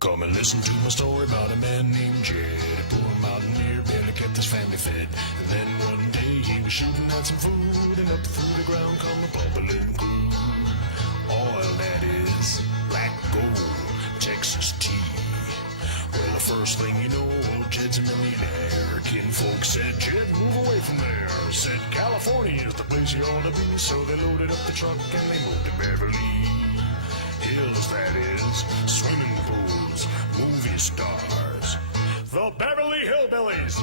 Come and listen to my story about a man named Jed, a poor mountaineer, barely kept his family fed. And then one day he was shooting at some food, and up through the ground come a bubbling crude. Oil, that is, black gold, Texas tea. Well, the first thing you know, old Jed's a millionaire. Kinfolk said, Jed, move away from there. Said, California is the place you ought to be. So they loaded up the truck and they moved to Beverly Hills, that is, swimming pools, movie stars, the Beverly Hillbillies.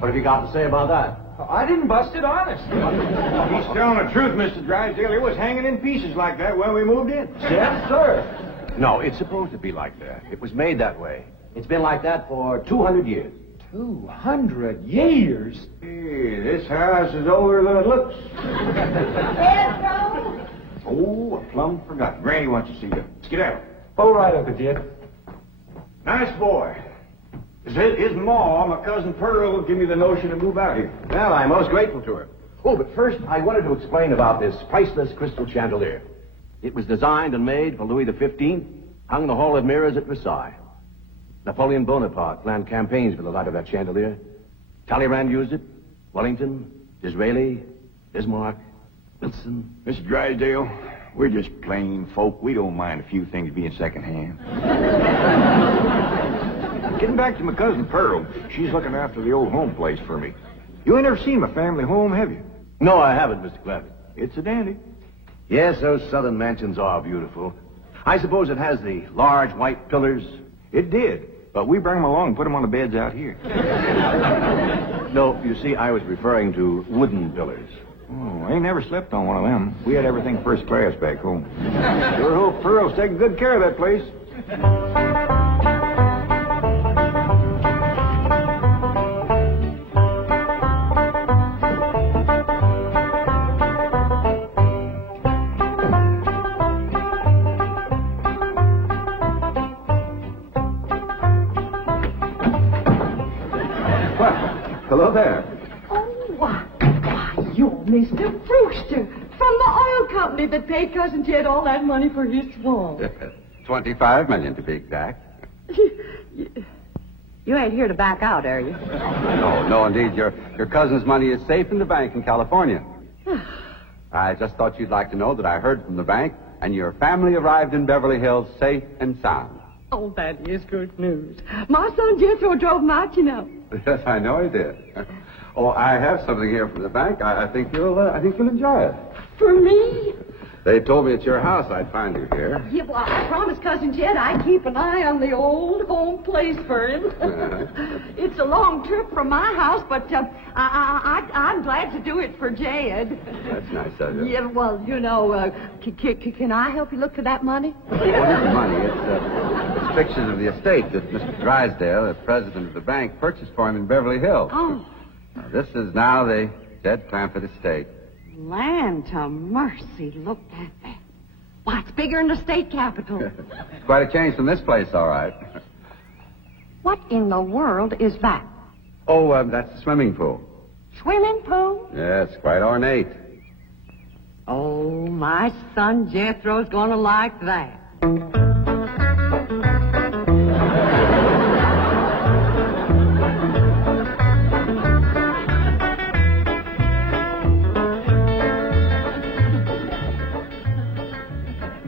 What have you got to say about that? I didn't bust it, honest. He's telling the truth, Mr. Drysdale. It was hanging in pieces like that when we moved in. Yes, sir. No, it's supposed to be like that. It was made that way. It's been like that for 200 years. 200 years? Hey, this house is older than it looks. Pedro? Oh, I plumb forgot. Granny wants to see you. Skedaddle. Oh, right, Uncle Jed. Nice boy. His ma, my cousin Pearl, gave me the notion to move out here. Well, I'm most grateful to her. Oh, but first, I wanted to explain about this priceless crystal chandelier. It was designed and made for Louis XV, hung in the Hall of Mirrors at Versailles. Napoleon Bonaparte planned campaigns for the light of that chandelier. Talleyrand used it. Wellington, Disraeli, Bismarck, Wilson. Mr. Drysdale, we're just plain folk. We don't mind a few things being secondhand. Getting back to my cousin Pearl, she's looking after the old home place for me. You ain't never seen my family home, have you? No, I haven't, Mr. Clampetts. It's a dandy. Yes, those southern mansions are beautiful. I suppose it has the large white pillars. It did, but we bring them along and put them on the beds out here. No, you see, I was referring to wooden pillars. Oh, I ain't never slept on one of them. We had everything first class back home. Sure hope Pearl's taking good care of that place. Hello there. Oh, why, you're Mr. Brewster from the oil company that paid Cousin Jed all that money for his swamp. 25 million to be exact. You ain't here to back out, are you? No, indeed. Your cousin's money is safe in the bank in California. I just thought you'd like to know that I heard from the bank, and your family arrived in Beverly Hills safe and sound. Oh, that is good news. My son Jethro drove him out, you know. Yes, I know he did. Oh, I have something here from the bank. I think you'll enjoy it. For me? They told me at your house I'd find you here. Yeah, well, I promised Cousin Jed I'd keep an eye on the old home place for him. It's a long trip from my house, but I'm glad to do it for Jed. That's nice of you. Yeah, well, you know, can I help you look for that money? Well, it's money. It's pictures of the estate that Mr. Drysdale, the president of the bank, purchased for him in Beverly Hills. Oh. Now, this is now the Jed Clampett estate. Land to mercy, look at that. Why, it's bigger than the state capitol. It's quite a change from this place, all right. What in the world is that? Oh, that's the swimming pool. Swimming pool? Yeah, it's quite ornate. Oh, my son Jethro's gonna like that.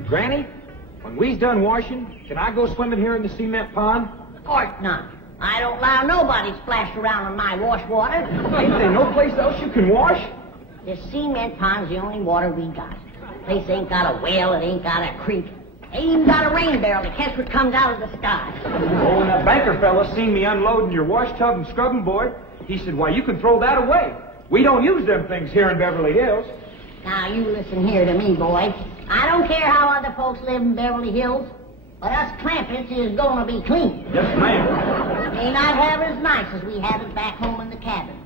Granny, when we's done washing, can I go swimming here in the cement pond? Of course not. I don't allow nobody splash around in my wash water. Ain't there no place else you can wash? This cement pond's the only water we got. Place ain't got a well, it ain't got a creek. Ain't even got a rain barrel to catch what comes out of the sky. Oh, when that banker fella seen me unloading your wash tub and scrubbing board, he said, why, you can throw that away. We don't use them things here in Beverly Hills. Now, you listen here to me, boy. I don't care how other folks live in Beverly Hills. But us Clampetts is gonna be clean. Yes, ma'am. May not have it as nice as we have it back home in the cabin.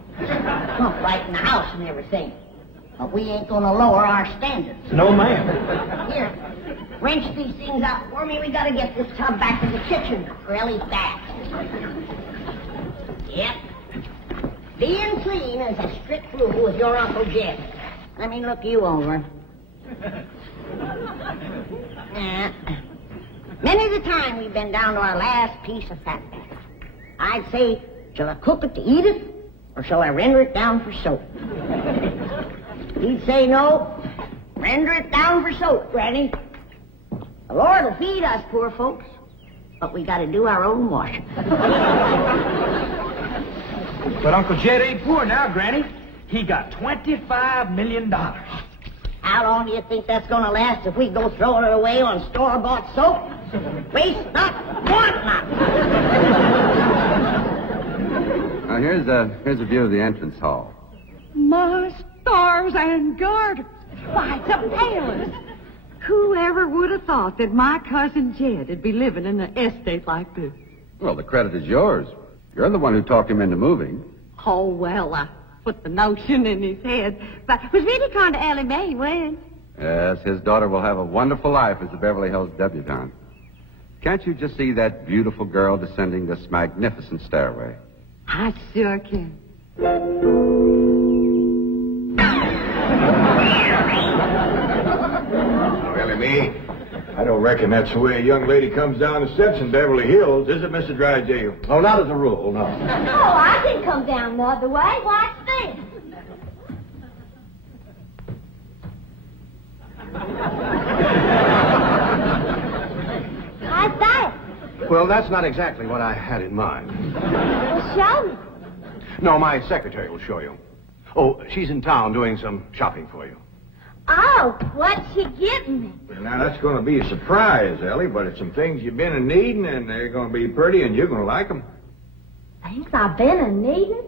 Pump right in the house and everything. But we ain't gonna lower our standards. No, ma'am. Here, wrench these things out for me. We gotta get this tub back to the kitchen for Ellie's bath. Yep. Being clean is a strict rule with your Uncle Jed. Let me look you over. Many's the time we've been down to our last piece of fat back. I'd say, shall I cook it to eat it, or shall I render it down for soap? He'd say no. Render it down for soap, Granny. The Lord will feed us poor folks, but we gotta do our own washing. But Uncle Jed ain't poor now, Granny. He got $25 million. How long do you think that's gonna last if we go throwing it away on store-bought soap? Waste not, want not. Now, here's a view of the entrance hall. My stars and garters. Why, it's a palace. Whoever would have thought that my cousin Jed would be living in an estate like this? Well, the credit is yours. You're the one who talked him into moving. Oh, well, I put the notion in his head. But it was really kind of Ellie Mae, when? Yes, his daughter will have a wonderful life as a Beverly Hills debutante. Can't you just see that beautiful girl descending this magnificent stairway? I sure can. Ellie Mae, I don't reckon that's the way a young lady comes down the steps in Beverly Hills, is it, Mr. Drysdale? Oh, not as a rule, no. Oh, I can come down the other way. Watch this. How's that? Well, that's not exactly what I had in mind. Well, show me. No, my secretary will show you. Oh, she's in town doing some shopping for you. Oh, what's she getting me? Well, now, that's going to be a surprise, Ellie, but it's some things you've been in needing, and they're going to be pretty, and you're going to like them. Things I've been a needing?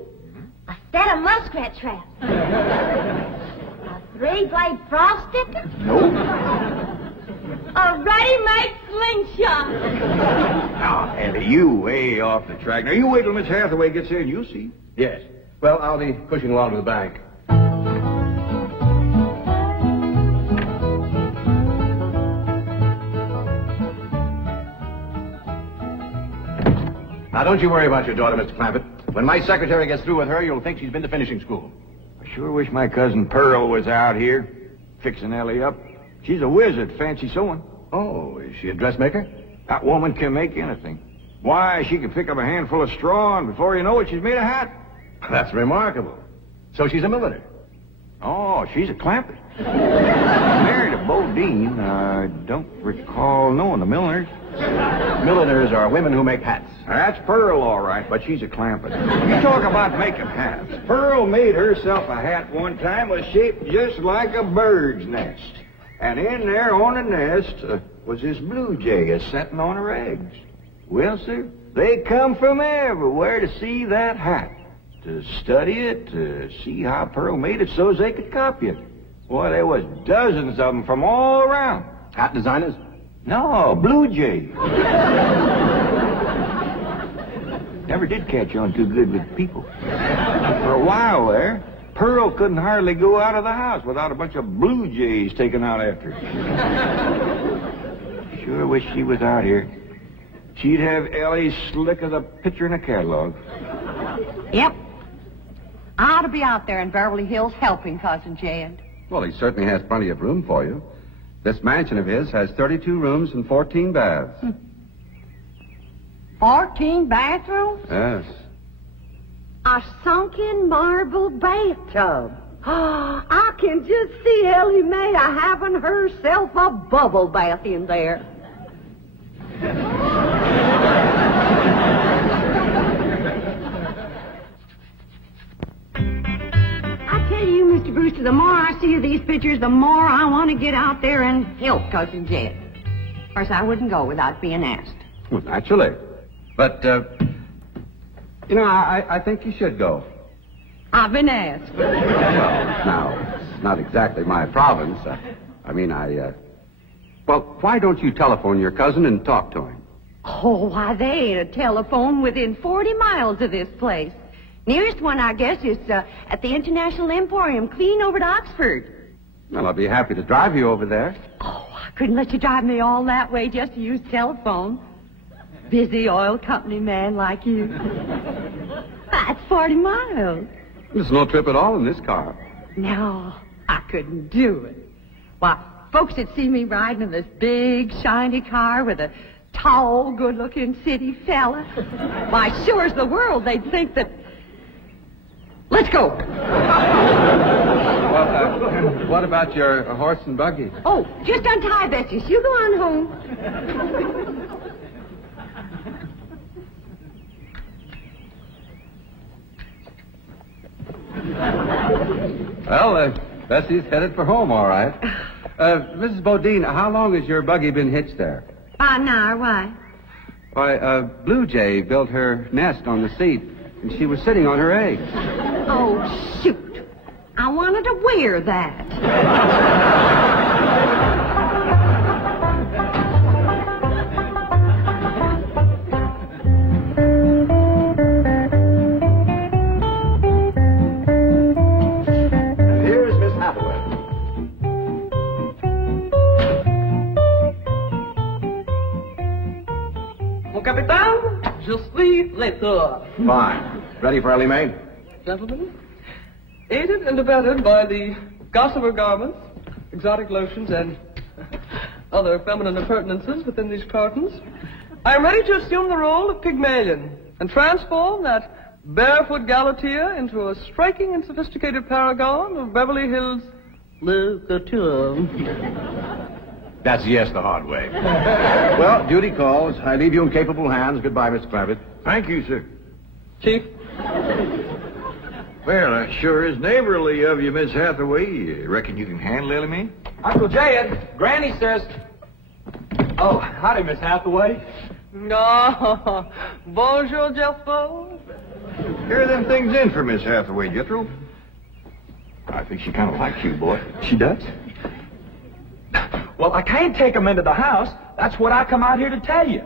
A set of muskrat traps. A three-blade frost sticker? Nope. A ready-made slingshot. Now, Ellie, you way off the track. Now, you wait till Miss Hathaway gets here, and you'll see. Yes. Well, I'll be pushing along to the bank. Now, don't you worry about your daughter, Mr. Clampett. When my secretary gets through with her, you'll think she's been to finishing school. I sure wish my cousin Pearl was out here, fixing Ellie up. She's a whiz at fancy sewing. Oh, is she a dressmaker? That woman can make anything. Why, she can pick up a handful of straw, and before you know it, she's made a hat. That's remarkable. So she's a milliner. Oh, she's a Clampett. Married a Bodine. I don't recall knowing the milliners. Milliners are women who make hats. That's Pearl, all right, but she's a Clampett. You talk about making hats. Pearl made herself a hat one time was shaped just like a bird's nest. And in there on the nest was this blue jay a-setting on her eggs. Well, sir, they come from everywhere to see that hat, to study it, to see how Pearl made it so they could copy it. Boy, there was dozens of them from all around. Hat designers? No, blue jay. Never did catch on too good with people. For a while there, Pearl couldn't hardly go out of the house without a bunch of blue jays taken out after her. Sure wish she was out here. She'd have Ellie slick as a picture in a catalog. Yep. I ought to be out there in Beverly Hills helping Cousin Jed. Well, he certainly has plenty of room for you. This mansion of his has 32 rooms and 14 baths. 14 bathrooms? Yes. A sunken marble bathtub. I can just see Ellie Mae having herself a bubble bath in there. I tell you, Mr. Brewster, the more I see of these pictures, the more I want to get out there and help Cousin Jed. Of course, I wouldn't go without being asked. Well, naturally. But, I think you should go. I've been asked. Well, now, it's not exactly my province. I Well, why don't you telephone your cousin and talk to him? Oh, why, they ain't a telephone within 40 miles of this place. Nearest one, I guess, is at the International Emporium, clean over to Oxford. Well, I'll be happy to drive you over there. Oh, I couldn't let you drive me all that way just to use telephone. Busy oil company man like you. That's 40 miles. There's no trip at all in this car. No, I couldn't do it. Why, folks would see me riding in this big, shiny car with a tall, good-looking city fella. Why, sure as the world, they'd think that... Let's go. Well, what about your horse and buggy? Oh, just untie Betsy. You go on home. Well, Bessie's headed for home, all right. Mrs. Bodine, how long has your buggy been hitched there? About an hour, why? Why, a blue jay built her nest on the seat, and she was sitting on her eggs. Oh, shoot. I wanted to wear that. Here's Miss Hathaway. Mon capitaine, je suis l'état. Fine. Ready for Ellie Mae? Gentlemen, aided and abetted by the gossamer garments, exotic lotions, and other feminine appurtenances within these cartons, I am ready to assume the role of Pygmalion and transform that barefoot Galatea into a striking and sophisticated paragon of Beverly Hills literature. That's yes the hard way. Well, duty calls. I leave you in capable hands. Goodbye, Mr. Clampett. Thank you, sir. Chief, Well, that sure is neighborly of you, Miss Hathaway. You reckon you can handle Ellie Mae? Uncle Jed, Granny says... Oh, howdy, Miss Hathaway. no, bonjour, Jethro. Here are them things in for Miss Hathaway, Jethro. I think she kind of likes you, boy. She does? Well, I can't take 'em into the house. That's what I come out here to tell you.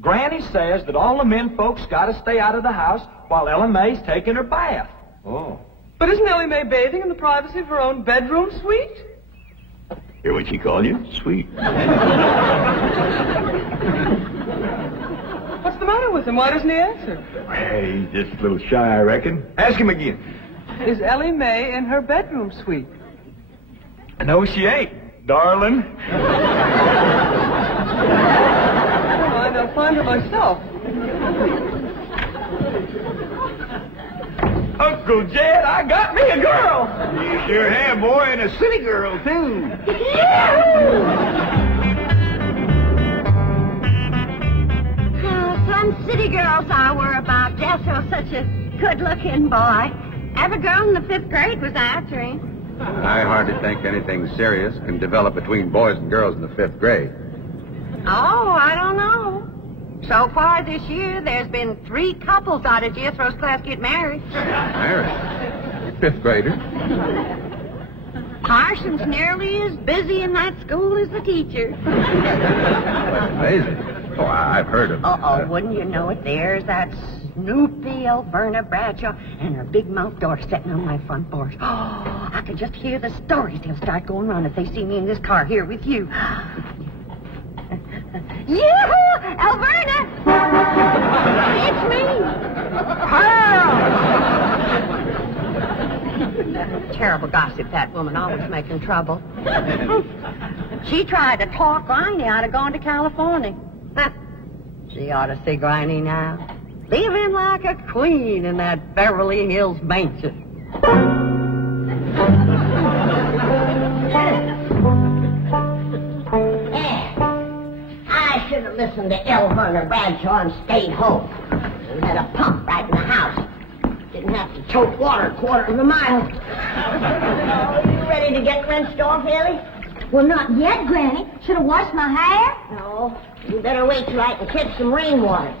Granny says that all the men folks got to stay out of the house while Ella Mae's taking her bath. Oh. But isn't Ellie Mae bathing in the privacy of her own bedroom suite? Hear what she called you? Sweet. What's the matter with him? Why doesn't he answer? Hey, he's just a little shy, I reckon. Ask him again. Is Ellie Mae in her bedroom suite? No, she ain't, darling. I'll find her myself. Uncle Jed, I got me a girl. You sure have, boy, and a city girl, too. Some city girls I were about. Jethro's such a good-looking boy. Every girl in the 5th grade was after him. I hardly think anything serious can develop between boys and girls in the 5th grade. Oh, I don't know. So far this year, there's been 3 couples out of Jethro's class get married. Married? 5th grader? Parson's nearly as busy in that school as the teacher. Amazing. Oh, I've heard of it. Uh-oh, wouldn't you know it? There's that Snoopy Alberta Bradshaw and her big mouth daughter sitting on my front porch. Oh, I could just hear the stories they'll start going around if they see me in this car here with you. Yoo-hoo! Alberta! It's me! Terrible gossip, that woman, always making trouble. She tried to talk Granny out of going to California. She ought to see Granny now. Living like a queen in that Beverly Hills mansion. I should have listened to Elhorn Bradshaw and stayed home. We had a pump right in the house. Didn't have to tote water a quarter of a mile. Oh, you ready to get rinsed off, Ellie? Well, not yet, Granny. Should have washed my hair. No, you better wait till I can catch some rainwater.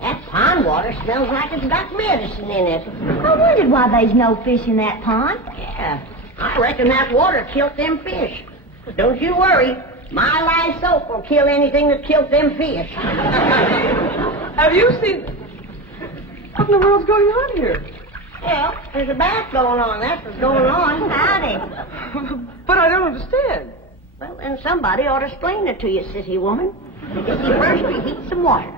That pond water smells like it's got medicine in it. I wondered why there's no fish in that pond. Yeah, I reckon that water killed them fish. But don't you worry. My lye soap will kill anything that kills them fish. Have you seen... What in the world's going on here? Well, there's a bath going on. That's what's going on. Howdy. But I don't understand. Well, then somebody ought to explain it to you, sissy woman. You see, first you heat some water.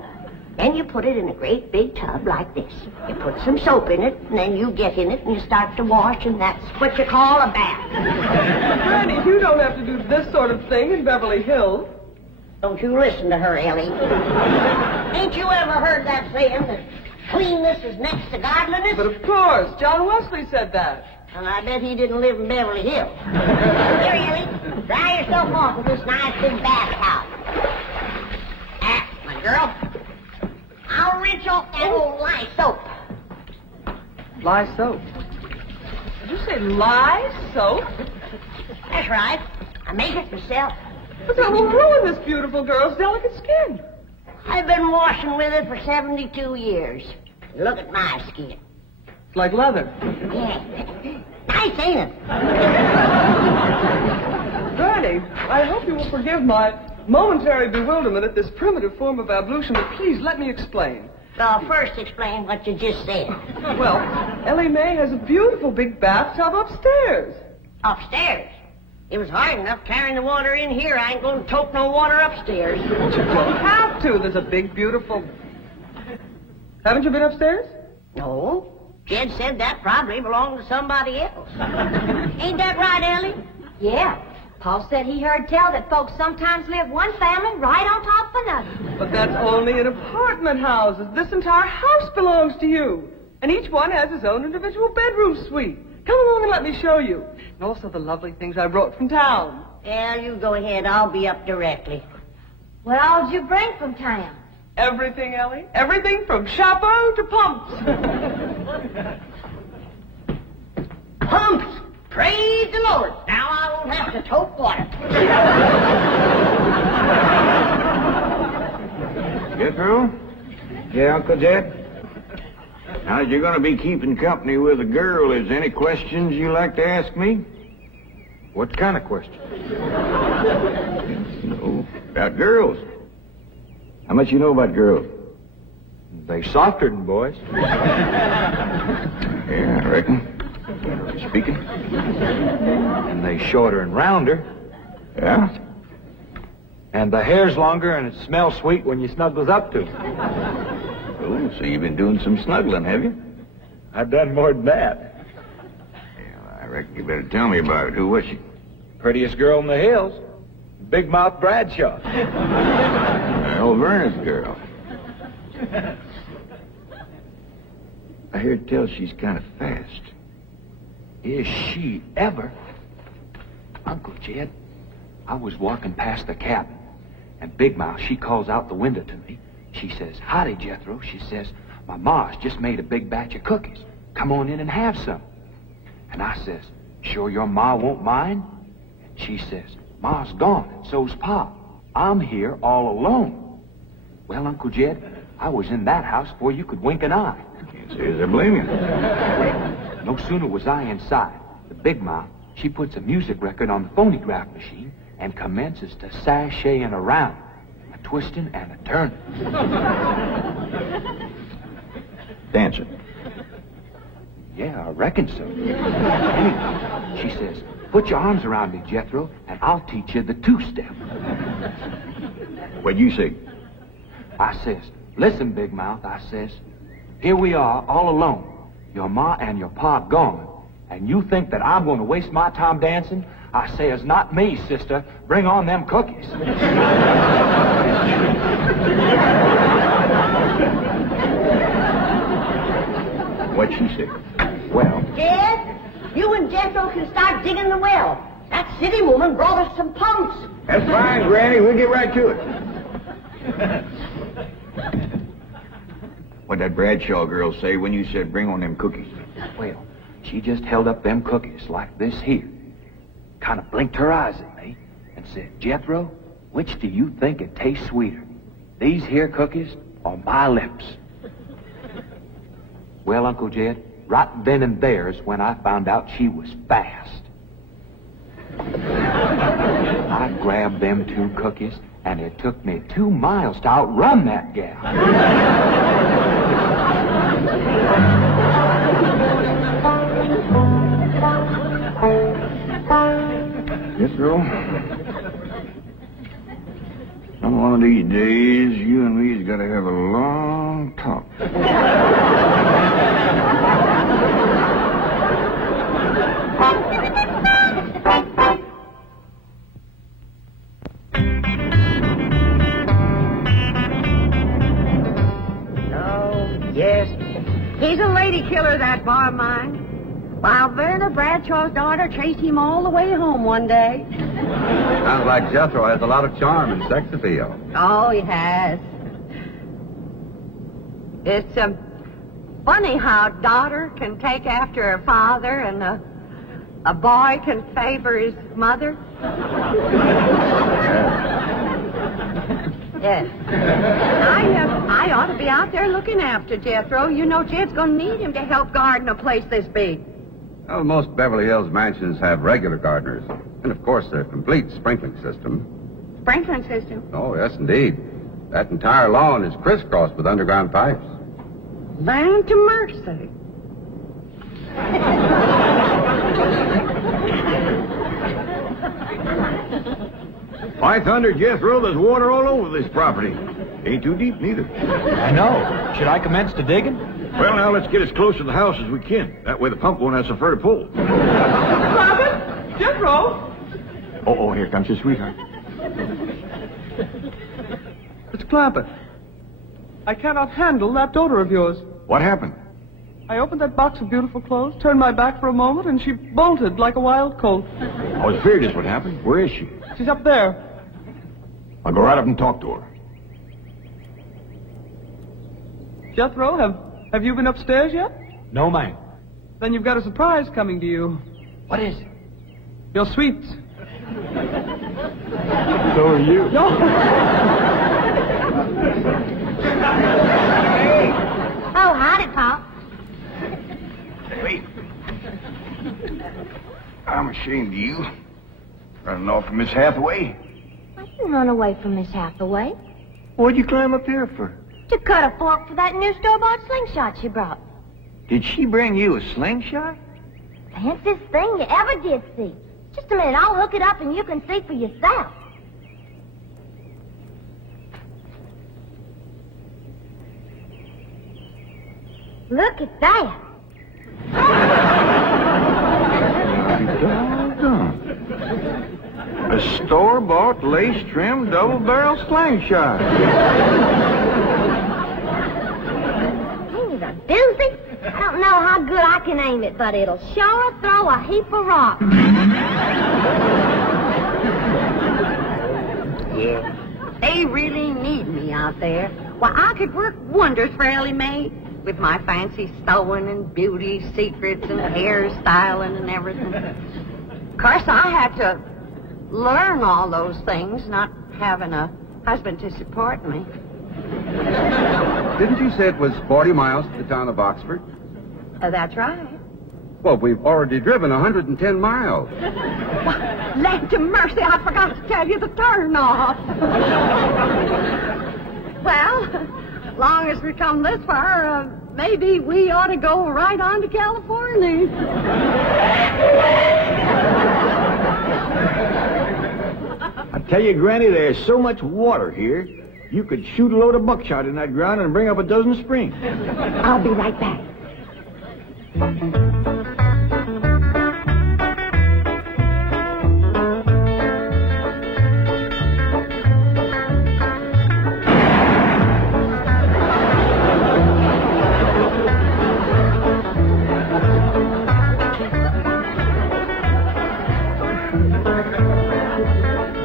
Then you put it in a great big tub like this. You put some soap in it, and then you get in it, and you start to wash, and that's what you call a bath. Granny, you don't have to do this sort of thing in Beverly Hills. Don't you listen to her, Ellie. Ain't you ever heard that saying that cleanness is next to godliness? But of course, John Wesley said that. And I bet he didn't live in Beverly Hills. Here, Ellie, dry yourself off with this nice big bath towel. My girl, I'll rinse off that old lye soap. Lye soap? Did you say lye soap? That's right. I make it myself. But that will ruin this beautiful girl's delicate skin. I've been washing with it for 72 years. Look at my skin. It's like leather. Yeah. Nice, ain't it? Granny, I hope you will forgive my momentary bewilderment at this primitive form of ablution, but please let me explain. Well, first explain what you just said. Well, Ellie Mae has a beautiful big bathtub upstairs. Upstairs? It was hard enough carrying the water in here. I ain't going to tote no water upstairs. You don't have to. There's a big, beautiful... Haven't you been upstairs? No. Jed said that probably belonged to somebody else. Ain't that right, Ellie? Yeah. Paul said he heard tell that folks sometimes live one family right on top of another. But that's only in apartment houses. This entire house belongs to you. And each one has his own individual bedroom suite. Come along and let me show you. And also the lovely things I brought from town. Yeah, you go ahead. I'll be up directly. What all did you bring from town? Everything, Ellie. Everything from chapeau to pumps. Pumps! Praise the Lord. Now I won't have to tote water. Jethro? Yeah, Uncle Jed? Now, you're going to be keeping company with a girl. Is there any questions you like to ask me? What kind of question? No, about girls. How much you know about girls? They softer than boys. Yeah, I reckon. Speaking. And they shorter and rounder. Yeah? And the hair's longer and it smells sweet when you snuggles up to 'em. Oh, so you've been doing some snuggling, have you? I've done more than that. Yeah, I reckon you better tell me about it. Who was she? Prettiest girl in the hills. Big Mouth Bradshaw. Earl Vernon's girl. I heard tell she's kind of fast. Is she ever? Uncle Jed, I was walking past the cabin, and Big Mouth, she calls out the window to me. She says, "Howdy, Jethro." She says, "My ma's just made a big batch of cookies. Come on in and have some." And I says, "Sure your ma won't mind?" And she says, "Ma's gone, and so's Pa. I'm here all alone." Well, Uncle Jed, I was in that house before you could wink an eye. Can't say as I blame you. No sooner was I inside, the Big Mouth, she puts a music record on the phonograph machine and commences to sashaying around, a twisting and a turning. Dancing. Yeah, I reckon so. Anyway, she says, "Put your arms around me, Jethro, and I'll teach you the two-step." What'd you say? I says, "Listen, Big Mouth," I says, "here we are all alone. Your ma and your pa gone. And you think that I'm going to waste my time dancing?" I says, "Not me, sister. Bring on them cookies." What'd she say? Well, Jed, you and Jethro can start digging the well. That city woman brought us some pumps. That's fine, Granny. We'll get right to it. What'd that Bradshaw girl say when you said bring on them cookies? well, she just held up them cookies like this here, kind of blinked her eyes at me, and said, "Jethro, which do you think it tastes sweeter, these here cookies or my lips?" Well, Uncle Jed, right then and there is when I found out she was fast. I grabbed them 2 cookies, and it took me 2 miles to outrun that gal. Jethro, on one of these days, you and me's got to have a long talk. Yes, he's a lady killer, that bar of mine. While Verna Bradshaw's daughter chased him all the way home one day. Sounds like Jethro has a lot of charm and sex appeal. Oh, he has. It's funny how a daughter can take after her father and a boy can favor his mother. Yes. I ought to be out there looking after Jethro. You know Jed's going to need him to help garden a place this big. Well, most Beverly Hills mansions have regular gardeners. And, of course, a complete sprinkling system. Sprinkling system? Oh, yes, indeed. That entire lawn is crisscrossed with underground pipes. Land to mercy. By thunder, Jethro, there's water all over this property. Ain't too deep, neither. I know. Should I commence the digging? Well, now, let's get as close to the house as we can. That way the pump won't have so far to pull. Clampetts? Jethro? Oh, here comes your sweetheart. It's Clampetts. I cannot handle that daughter of yours. What happened? I opened that box of beautiful clothes, turned my back for a moment, and she bolted like a wild colt. I was afraid this would happen. Where is she? She's up there. I'll go right up and talk to her. Jethro, have you been upstairs yet? No, ma'am. Then you've got a surprise coming to you. What is it? Your sweets. So are you. No. Oh, howdy, Pop. Wait. I'm ashamed of you. Running off from Miss Hathaway. I didn't run away from Miss Hathaway. What'd you climb up here for? To cut a fork for that new store-bought slingshot she brought. Did she bring you a slingshot? Fanciest thing you ever did see. Just a minute, I'll hook it up and you can see for yourself. Look at that. Doggone. A store-bought, lace-trimmed, double-barrel slingshot. Ain't it a doozy? I don't know how good I can aim it, but it'll sure throw a heap of rocks. Yeah. They really need me out there. Why, I could work wonders for Ellie Mae with my fancy sewing and beauty secrets and hairstyling and everything. Of course, I had to learn all those things, not having a husband to support me. Didn't you say it was 40 miles to the town of Oxford? That's right. Well, we've already driven 110 miles. Land to mercy, I forgot to tell you the turn off. Well, as long as we come this far, maybe we ought to go right on to California. I tell you, Granny, there's so much water here, you could shoot a load of buckshot in that ground and bring up a dozen springs. I'll be right back.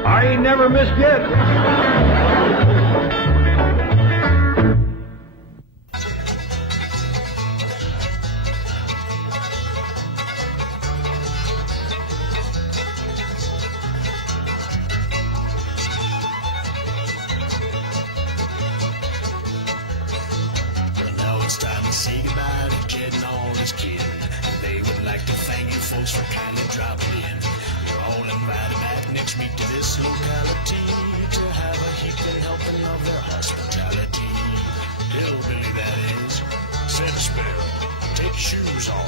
I ain't never missed yet. Now it's time to say goodbye to Jed and all his kin. They would like to thank you folks for kindly dropping in. You're all invited back next week to this shoes on.